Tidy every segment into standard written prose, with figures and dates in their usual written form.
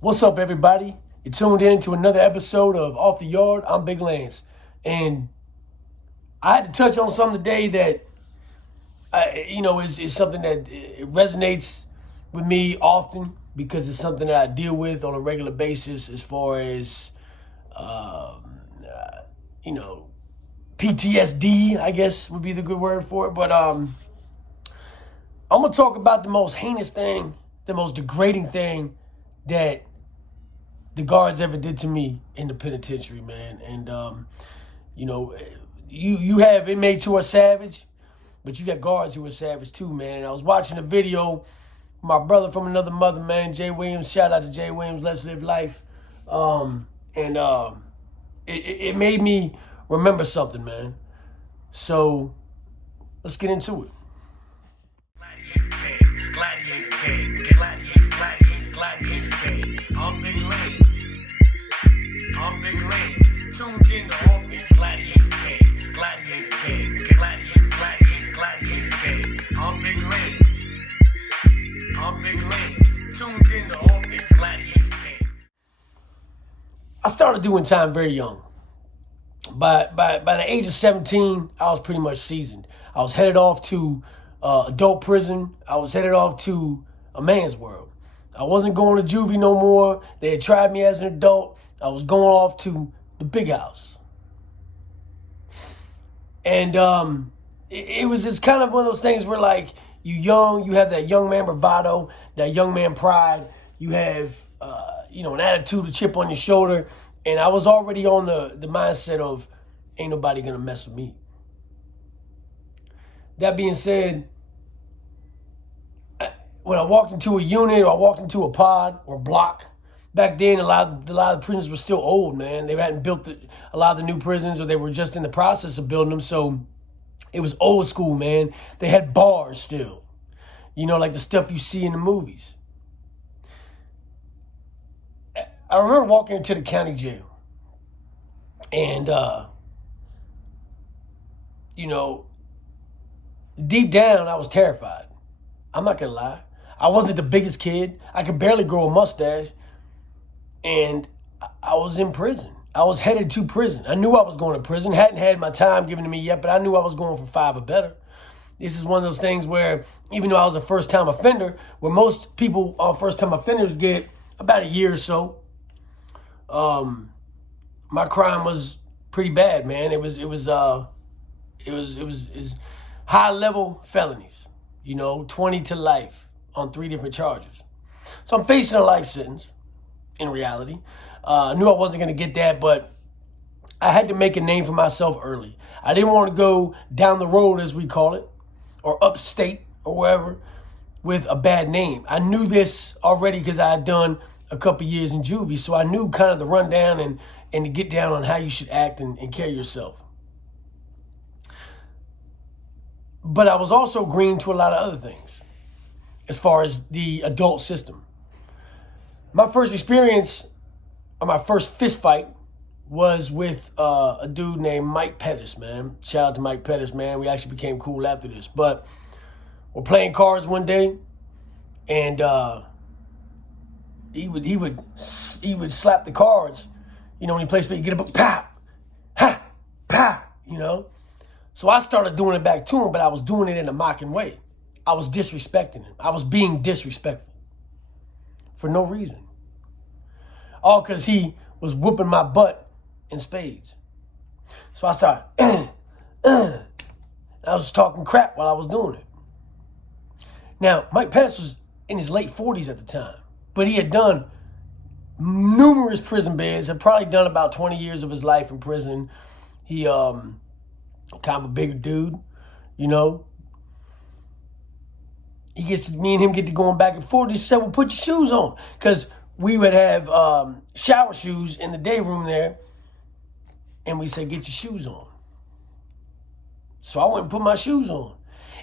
What's up, everybody? You tuned in to another episode of Off the Yard. I'm Big Lance. And I had to touch on something today that, is something that it resonates with me often because it's something that I deal with on a regular basis as far as, you know, PTSD, I guess would be the good word for it. But I'm going to talk about the most heinous thing, the most degrading thing that the guards ever did to me in the penitentiary, man. And, you have inmates who are savage, but you got guards who are savage too, man. And I was watching a video, my brother from another mother, man, Jay Williams. Shout out to Jay Williams, Let's Live Life. It made me remember something, man. So let's get into it. Gladiator game, gladiator game. I'm Big Lane. Tuned in to Off the Gladiator game, gladiator game. I'm Big Lane. Tuned in to Off the Gladiator game. I started doing time very young. By the age of 17, I was pretty much seasoned. I was headed off to adult prison. I was headed off to a man's world. I wasn't going to juvie no more. They had tried me as an adult. I was going off to the big house. And it was just kind of one of those things where, like, you young, you have that young man bravado, that young man pride. You have, an attitude, a chip on your shoulder. And I was already on the mindset of, ain't nobody going to mess with me. That being said, when I walked into a unit or I walked into a pod or block, back then a lot of the prisons were still old, man. They hadn't built a lot of the new prisons, or they were just in the process of building them. So it was old school, man. They had bars still, like the stuff you see in the movies. I remember walking into the county jail, and deep down I was terrified. I'm not gonna lie. I wasn't the biggest kid. I could barely grow a mustache. And I was in prison. I was headed to prison. I knew I was going to prison. Hadn't had my time given to me yet, but I knew I was going for 5 or better. This is one of those things where, even though I was a first-time offender, where most people, first-time offenders, get about a year or so, my crime was pretty bad, man. It was high-level felonies, 20 to life on 3 different charges. So I'm facing a life sentence. In reality, I knew I wasn't going to get that, but I had to make a name for myself early. I didn't want to go down the road, as we call it, or upstate or wherever, with a bad name. I knew this already because I had done a couple years in juvie, so I knew kind of the rundown and to get down on how you should act and carry yourself. But I was also green to a lot of other things as far as the adult system. My first experience, or my first fist fight, was with a dude named Mike Pettis, man. Shout out to Mike Pettis, man. We actually became cool after this. But we're playing cards one day, and he would slap the cards. When he plays spades, you get up, pow, ha, pow, So I started doing it back to him, but I was doing it in a mocking way. I was disrespecting him. I was being disrespectful. For no reason. All because he was whooping my butt in spades. So I started, I was talking crap while I was doing it. Now, Mike Pettis was in his late 40s at the time, but he had done numerous prison bids, had probably done about 20 years of his life in prison. He, kind of a bigger dude, Me and him get to going back and forth. He said, well, put your shoes on. Because we would have shower shoes in the day room there. And we said, get your shoes on. So I went and put my shoes on.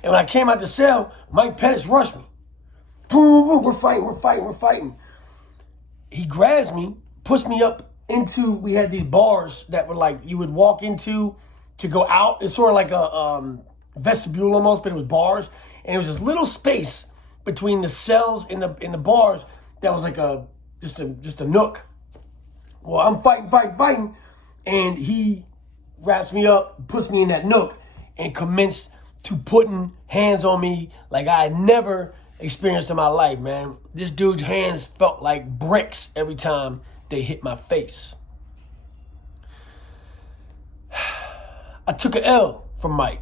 And when I came out the cell, Mike Pettis rushed me. Boom, boom, we're fighting. He grabs me, pushed me up into, we had these bars that were like, you would walk into to go out. It's sort of like a vestibule almost, but it was bars. And it was this little space between the cells and the bars that was like a just a nook. Well, I'm fighting, and he wraps me up, puts me in that nook, and commenced to putting hands on me like I had never experienced in my life, man. This dude's hands felt like bricks every time they hit my face. I took an L from Mike.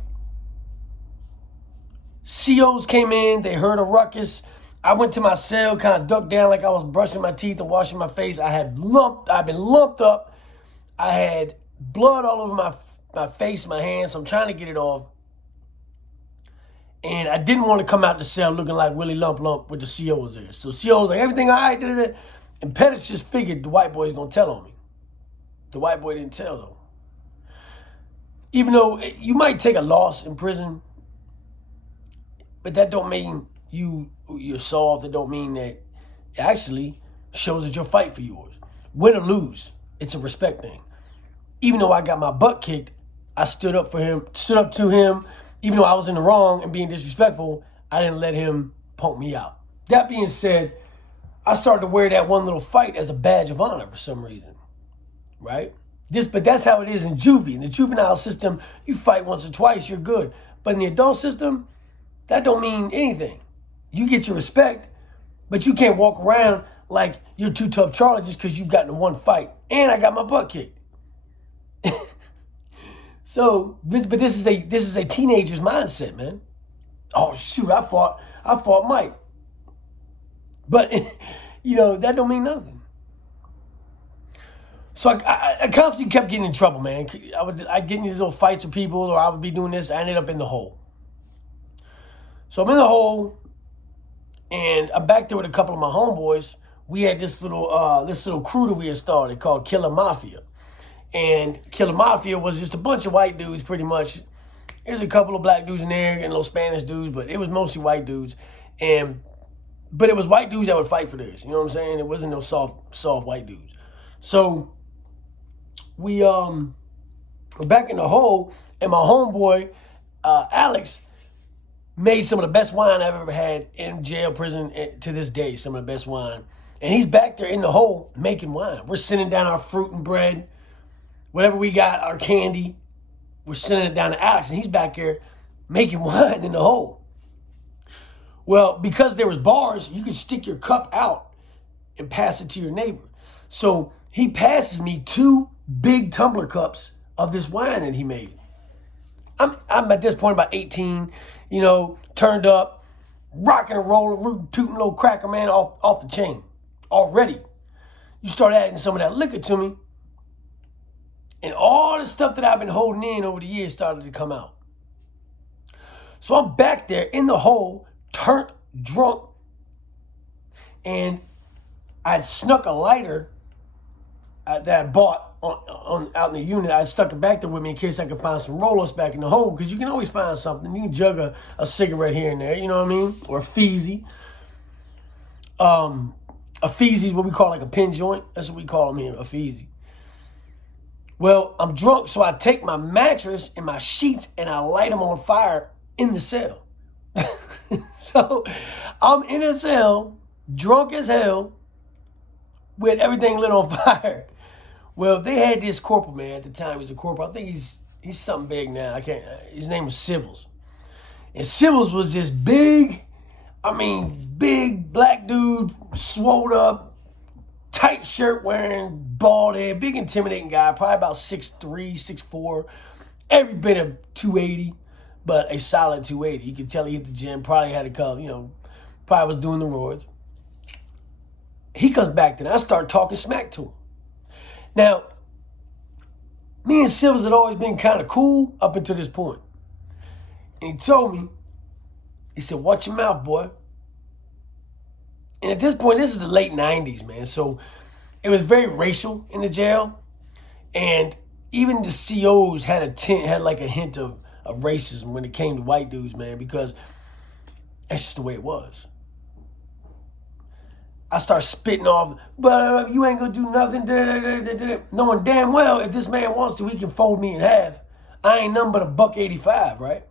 COs came in, they heard a ruckus. I went to my cell, kind of ducked down like I was brushing my teeth and washing my face. I've been lumped up. I had blood all over my face, my hands, so I'm trying to get it off. And I didn't want to come out the cell looking like Willie Lump with the COs there. So COs was like, everything all right? And Pettis just figured the white boy's going to tell on me. The white boy didn't tell, though. Even though you might take a loss in prison, but that don't mean you're soft. It don't mean that it actually shows that you'll fight for yours. Win or lose, it's a respect thing. Even though I got my butt kicked, I stood up to him. Even though I was in the wrong and being disrespectful, I didn't let him punk me out. That being said, I started to wear that one little fight as a badge of honor for some reason, right? But that's how it is in juvie. In the juvenile system, you fight once or twice, you're good. But in the adult system, that don't mean anything. You get your respect, but you can't walk around like you're too tough Charlie just because you've gotten in one fight. And I got my butt kicked. So, but this is a teenager's mindset, man. Oh shoot, I fought Mike. But that don't mean nothing. So I constantly kept getting in trouble, man. I'd get in these little fights with people, or I would be doing this. I ended up in the hole. So I'm in the hole, and I'm back there with a couple of my homeboys. We had this little crew that we had started called Killer Mafia. And Killer Mafia was just a bunch of white dudes, pretty much. There's a couple of black dudes in there and little Spanish dudes, but it was mostly white dudes. But it was white dudes that would fight for this. You know what I'm saying? It wasn't no soft white dudes. So we were back in the hole, and my homeboy Alex made some of the best wine I've ever had in jail, prison to this day. Some of the best wine, and he's back there in the hole making wine. We're sending down our fruit and bread. Whatever we got, our candy, we're sending it down to Alex, and he's back there making wine in the hole. Well, because there was bars, you could stick your cup out and pass it to your neighbor. So he passes me 2 big tumbler cups of this wine that he made. I'm at this point about 18, turned up, rocking and rolling, rootin' tootin' little cracker, man, off the chain already. You start adding some of that liquor to me, and all the stuff that I've been holding in over the years started to come out. So I'm back there in the hole, turned drunk, and I'd snuck a lighter that I bought out in the unit. I stuck it back there with me in case I could find some roll-ups back in the hole, because you can always find something. You can jug a cigarette here and there, you know what I mean? Or a feezy. A feezy is what we call like a pin joint. That's what we call them here, a feezy. Well, I'm drunk, so I take my mattress and my sheets and I light them on fire in the cell. So I'm in a cell, drunk as hell, with everything lit on fire. Well, they had this corporal, man, at the time. He was a corporal. I think he's something big now. His name was Civils. And Civils was this big black dude, swole up, tight shirt wearing, bald head, big intimidating guy, probably about 6'3", 6'4", every bit of 280, but a solid 280. You could tell he hit the gym, probably had a couple, probably was doing the roids. He comes back then. I start talking smack to him. Now, me and Silvers had always been kind of cool up until this point. And he told me, he said, watch your mouth, boy. And at this point, this is the late 90s, man. So it was very racial in the jail. And even the COs had like a hint of racism when it came to white dudes, man, because that's just the way it was. I start spitting off, but you ain't gonna do nothing. Knowing damn well if this man wants to, he can fold me in half. I ain't nothing but a $1.85, right?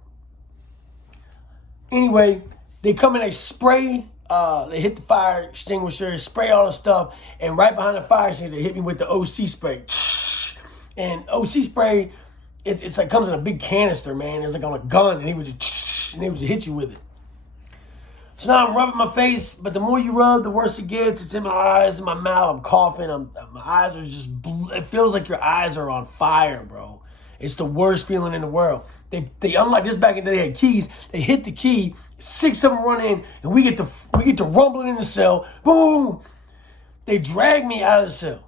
Anyway, they come and they spray they hit the fire extinguisher, spray all the stuff, and right behind the fire extinguisher, they hit me with the OC spray. And OC spray, it's like comes in a big canister, man. It's like on a gun, and they would hit you with it. So now I'm rubbing my face, but the more you rub, the worse it gets. It's in my eyes, in my mouth. I'm coughing. My eyes are just. It feels like your eyes are on fire, bro. It's the worst feeling in the world. They unlike this back in the day, they had keys. They hit the key. 6 of them run in, and we get to rumbling in the cell. Boom! They drag me out of the cell.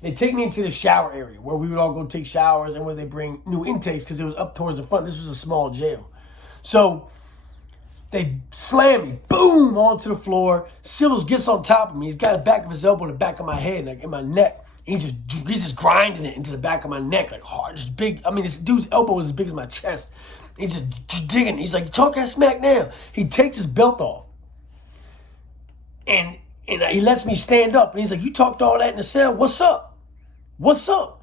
They take me into the shower area where we would all go take showers and where they bring new intakes because it was up towards the front. This was a small jail. So they slam me, boom, onto the floor. Civils gets on top of me. He's got the back of his elbow in the back of my head, like in my neck. He's just grinding it into the back of my neck, like hard, just big. I mean, this dude's elbow was as big as my chest. He's just digging. He's like, talk that smack now. He takes his belt off. And he lets me stand up. And he's like, you talked all that in the cell. What's up? What's up?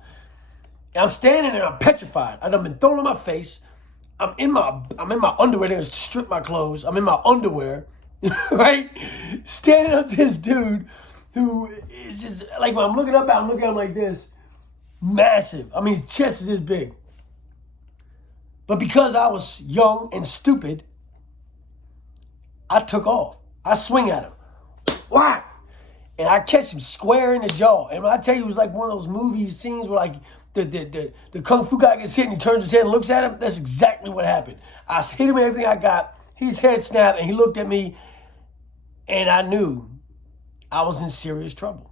And I'm standing there. I'm petrified. I've been thrown on my face. I'm in my underwear. They strip my clothes. I'm in my underwear, right? Standing up to this dude who is just, like, when I'm looking up, I'm looking at him like this. Massive. I mean, his chest is this big. But because I was young and stupid, I took off. I swing at him. Whack! And I catch him square in the jaw. And when I tell you, it was like one of those movie scenes where, like, the Kung Fu guy gets hit and he turns his head and looks at him. That's exactly what happened. I hit him with everything I got. His head snapped and he looked at me. And I knew I was in serious trouble.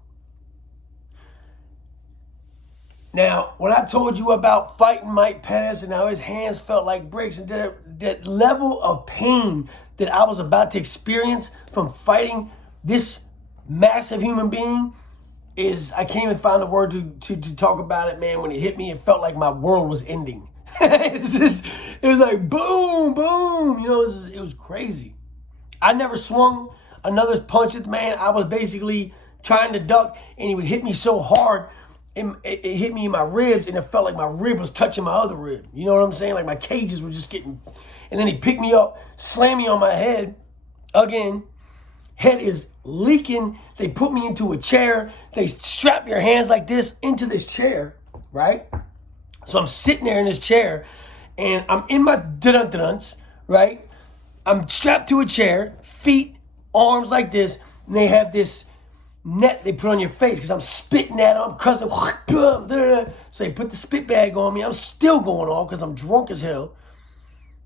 Now, when I told you about fighting Mike Pettis and how his hands felt like bricks and that level of pain that I was about to experience from fighting this massive human being is, I can't even find the word to talk about it, man. When it hit me, it felt like my world was ending. It was like boom, boom. You know, it was crazy. I never swung another punch at the man. I was basically trying to duck, and he would hit me so hard, it hit me in my ribs, and it felt like my rib was touching my other rib. You know what I'm saying? Like my cages were just getting, and then he picked me up, slammed me on my head again. Head is leaking. They put me into a chair. They strap your hands like this into this chair, right? So I'm sitting there in this chair, and I'm in my dun-dun-duns, right? I'm strapped to a chair, feet, arms like this, and they have this net they put on your face because I'm spitting at them, I'm cussing. So they put the spit bag on me. I'm still going on because I'm drunk as hell.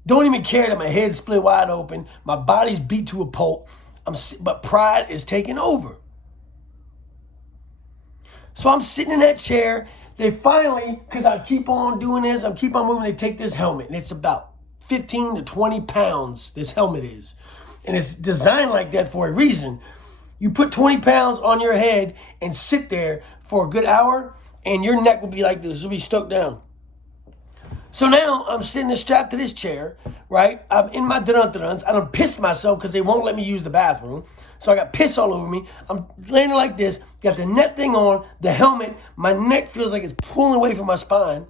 Don't even care that my head's split wide open. My body's beat to a pulp. But pride is taking over. So I'm sitting in that chair. They finally, because I keep on doing this, I keep on moving, they take this helmet. And it's about 15 to 20 pounds, this helmet is. And it's designed like that for a reason. You put 20 pounds on your head and sit there for a good hour, and your neck will be like this. It'll be stuck down. So now I'm sitting there strapped to this chair, right? I'm in my dun-dun-duns. I done pissed myself because they won't let me use the bathroom. So I got piss all over me. I'm laying like this, got the net thing on, the helmet. My neck feels like it's pulling away from my spine.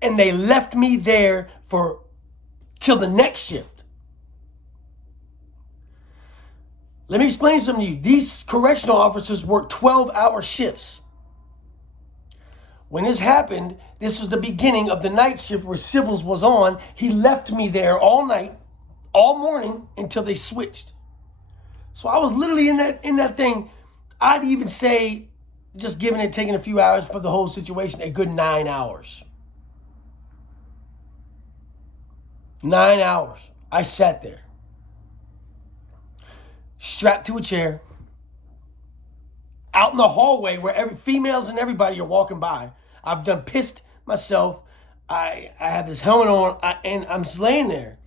And they left me there till the next shift. Let me explain something to you. These correctional officers work 12-hour shifts. When this happened, this was the beginning of the night shift where Civils was on. He left me there all night, all morning, until they switched. So I was literally in that thing. I'd even say, just taking a few hours for the whole situation, a good 9 hours. 9 hours. I sat there, strapped to a chair, out in the hallway where females and everybody are walking by. I've done pissed myself. I have this helmet on, and I'm just laying there.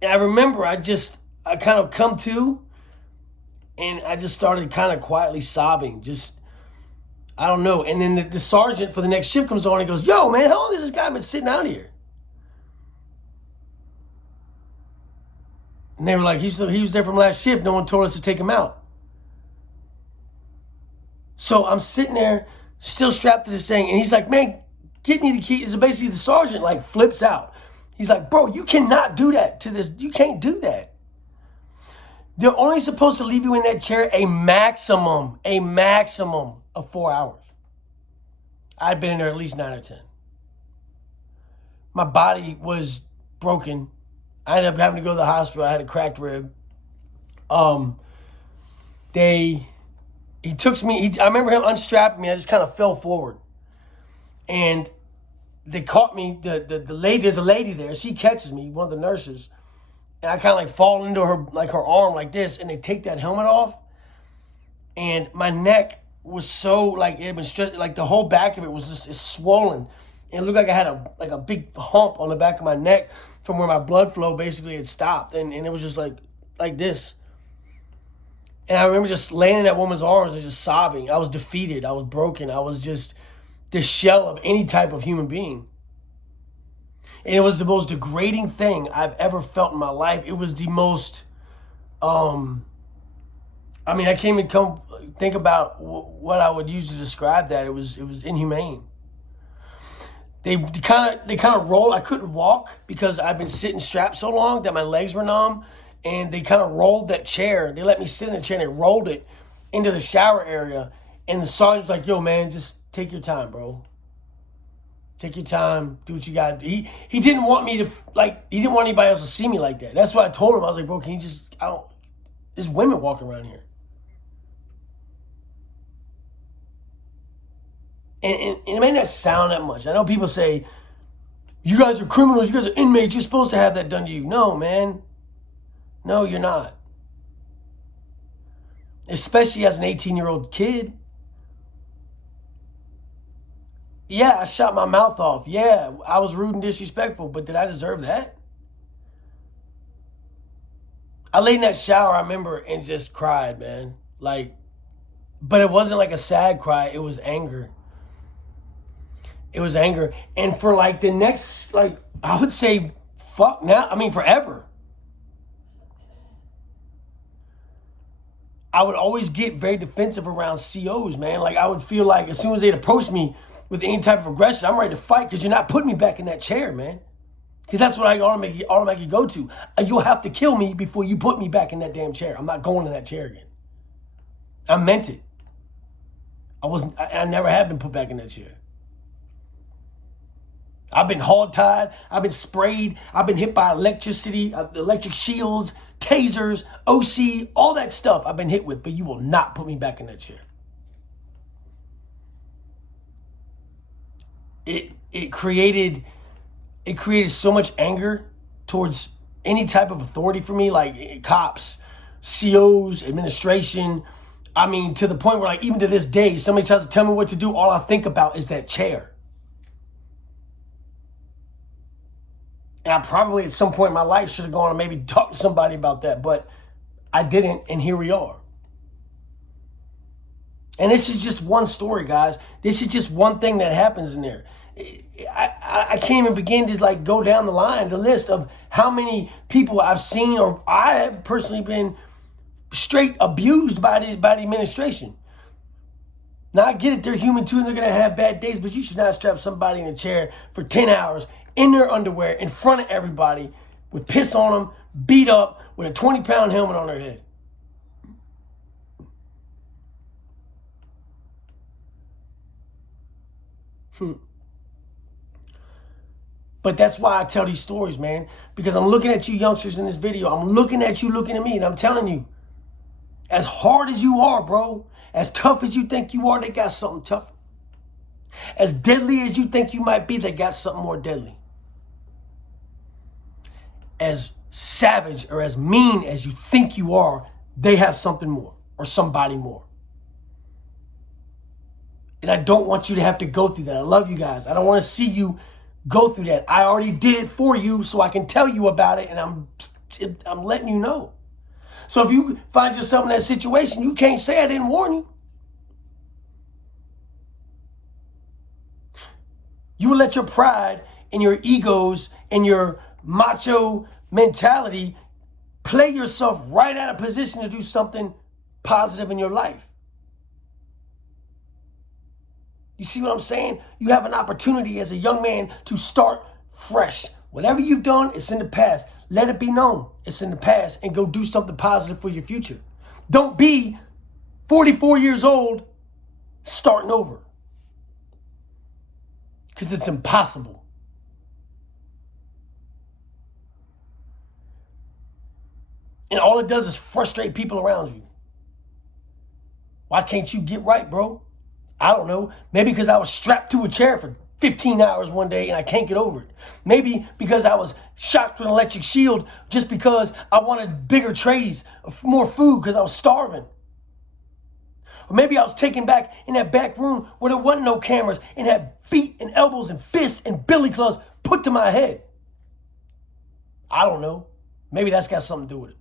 And I remember I kind of come to, and I just started kind of quietly sobbing. I don't know. And then the sergeant for the next shift comes on and goes, "Yo, man, how long has this guy been sitting out here?" And they were like, he was there from last shift. No one told us to take him out. So I'm sitting there, still strapped to this thing, and he's like, "Man, get me the key." It's basically the sergeant like flips out. He's like, bro, you cannot do that to this. You can't do that. They're only supposed to leave you in that chair a maximum of 4 hours. I'd been in there at least 9 or 10. My body was broken. I ended up having to go to the hospital. I had a cracked rib. He took me, I remember him unstrapping me. I just kind of fell forward. And they caught me, the lady, there's a lady there. She catches me, one of the nurses. And I kind of like fall into her arm like this. And they take that helmet off. And my neck was so like, it had been stretched, like the whole back of it was just, it's swollen. And it looked like I had a big hump on the back of my neck from where my blood flow basically had stopped. And it was just like this. And I remember just laying in that woman's arms and just sobbing. I was defeated. I was broken. I was just the shell of any type of human being. And it was the most degrading thing I've ever felt in my life. It was the most, I can't even think about what I would use to describe that. It was inhumane. They kind of rolled. I couldn't walk because I'd been sitting strapped so long that my legs were numb. And they kind of rolled that chair. They let me sit in the chair and they rolled it into the shower area. And the sergeant was like, yo, man, just take your time, bro. Take your time. Do what you got to do. He didn't want me to, he didn't want anybody else to see me like that. That's what I told him. I was like, bro, can you just, there's women walking around here. And it may not sound that much. I know people say, you guys are criminals. You guys are inmates. You're supposed to have that done to you. No, man. No, you're not. Especially as an 18-year-old kid. Yeah, I shot my mouth off. Yeah, I was rude and disrespectful, but did I deserve that? I laid in that shower, I remember, and just cried, man. But it wasn't like a sad cry. It was anger. It was anger. And for the next, I would say, forever. I would always get very defensive around COs, man. I would feel like as soon as they'd approach me with any type of aggression, I'm ready to fight because you're not putting me back in that chair, man. Because that's what I automatically go to. You'll have to kill me before you put me back in that damn chair. I'm not going in that chair again. I meant it. I never have been put back in that chair. I've been hog-tied. I've been sprayed. I've been hit by electricity, electric shields, tasers, OC, all that stuff I've been hit with, but you will not put me back in that chair. It created so much anger towards any type of authority for me, like cops, COs, administration. To the point where even to this day, somebody tries to tell me what to do, all I think about is that chair. And I probably at some point in my life should have gone and maybe talked to somebody about that, but I didn't, and here we are. And this is just one story, guys. This is just one thing that happens in there. I can't even begin to go down the list of how many people I've seen or I have personally been straight abused by the administration. Now I get it, they're human too and they're going to have bad days, but you should not strap somebody in a chair for 10 hours in their underwear in front of everybody with piss on them, beat up with a 20-pound helmet on their head. But that's why I tell these stories, man, because I'm looking at you youngsters in this video. I'm looking at you looking at me, and I'm telling you, as hard as you are, bro, as tough as you think you are, they got something tougher. As deadly as you think you might be, they got something more deadly. As savage or as mean as you think you are, they have something more or somebody more. And I don't want you to have to go through that. I love you guys. I don't want to see you go through that. I already did it for you so I can tell you about it, and I'm letting you know. So if you find yourself in that situation, you can't say I didn't warn you. You will let your pride and your egos and your macho mentality play yourself right out of position to do something positive in your life. You see what I'm saying? You have an opportunity as a young man to start fresh Whatever you've done, it's in the past. Let it be known it's in the past and go do something positive for your future. Don't be 44 years old starting over. Because it's impossible. And all it does is frustrate people around you. Why can't you get right, bro? I don't know. Maybe because I was strapped to a chair for 15 hours one day and I can't get over it. Maybe because I was shocked with an electric shield just because I wanted bigger trays, more food because I was starving. Or maybe I was taken back in that back room where there wasn't no cameras and had feet and elbows and fists and billy clubs put to my head. I don't know. Maybe that's got something to do with it.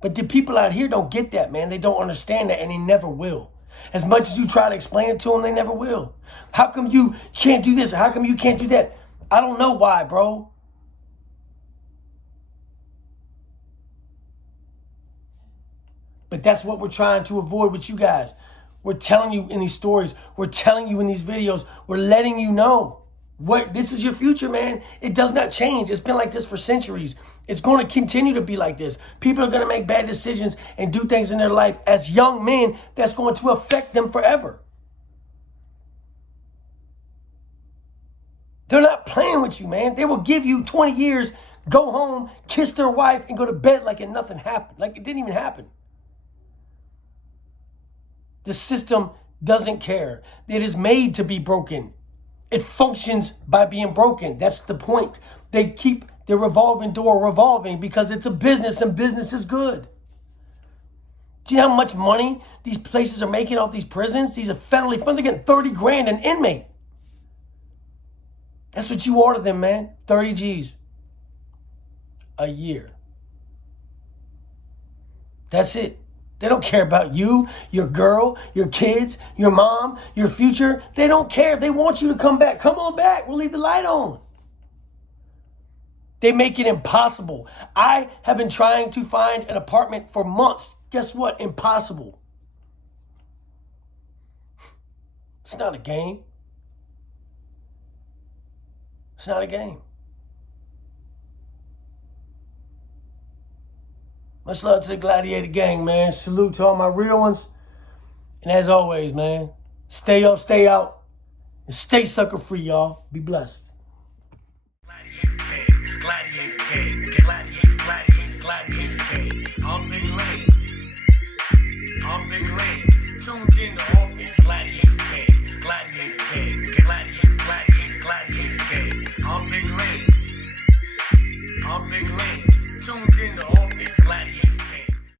But the people out here don't get that, man. They don't understand that, and they never will. As much as you try to explain it to them, they never will. How come you can't do this? How come you can't do that? I don't know why, bro. But that's what we're trying to avoid with you guys. We're telling you in these stories. We're telling you in these videos. We're letting you know this is your future, man. It does not change. It's been like this for centuries. It's going to continue to be like this. People are going to make bad decisions and do things in their life as young men that's going to affect them forever. They're not playing with you, man. They will give you 20 years, go home, kiss their wife, and go to bed like nothing happened. Like it didn't even happen. The system doesn't care. It is made to be broken. It functions by being broken. That's the point. They keep the revolving door revolving because it's a business and business is good. Do you know how much money these places are making off these prisons? These are federally funded. They're getting 30 grand an inmate. That's what you order them, man. 30 G's a year. That's it. They don't care about you, your girl, your kids, your mom, your future. They don't care. They want you to come back. Come on back. We'll leave the light on. They make it impossible. I have been trying to find an apartment for months. Guess what? Impossible. It's not a game. It's not a game. Much love to the Gladiator gang, man. Salute to all my real ones. And as always, man, stay up, stay out, and stay sucker free, y'all. Be blessed.